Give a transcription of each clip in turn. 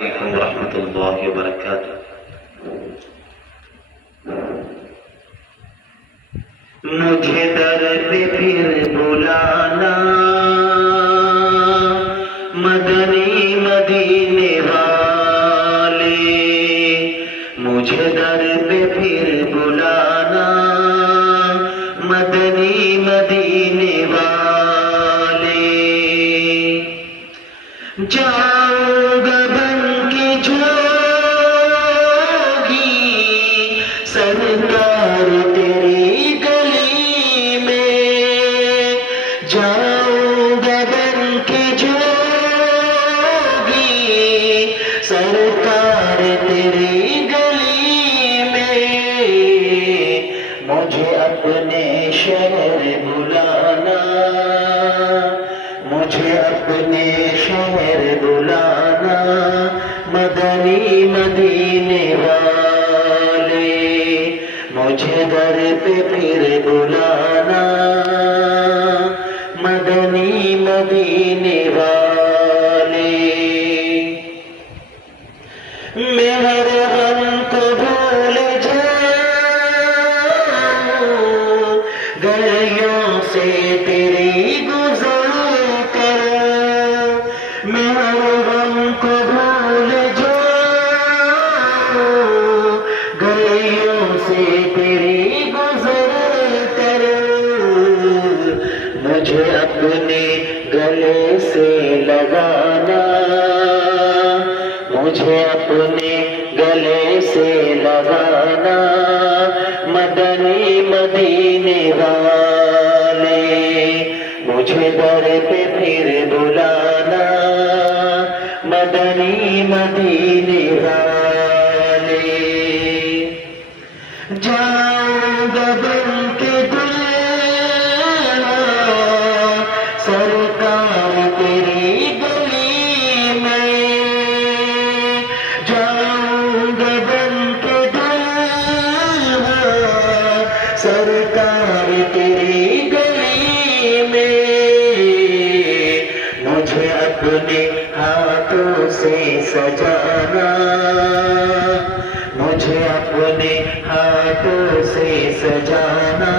عليكم ورحمة الله وبركاته. مجھے در پہ پھر بلانا مدنی مدینے والے، مجھے در پہ پھر بلانا مدنی مدینے والے، جاؤں گا بن کے جوگی سرکار تیری گلی میں، جاؤں گا بن کے جوگی سرکار تیری گلی میں، مجھے اپنے شہر بلانا، مجھے اپنے شہر بلانا مدنی مدینے والے، مجھے در پہ پھر بلانا مدنی مدینے والے، میں ہر غم کو بھول جاؤں گلیوں سے تیری گزر کر، میں ہر غم کو بھول جاؤں گلیوں سے تیری گزر کر، مجھے اپنے گلے سے لگانا، مجھے اپنے گلے سے لگانا مدنی مدینے والے، مجھے در پہ پھر بلانا مدنی مدینے والے، جاؤں گا بن کے دلہا سرکار تیری گلی میں، جاؤں گا بن کے دلہا سرکار تیری گلی میں، مجھے اپنے ہاتھوں سے سجانا، مجھے اپنے ہاتھوں سے سجانا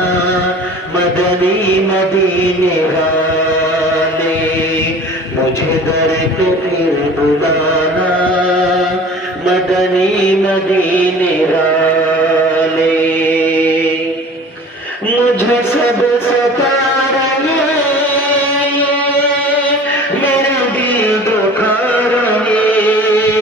مدنی مدینے والے، مجھے در پہ پھر بلانا مدنی مدینے والے، مجھے سب ستا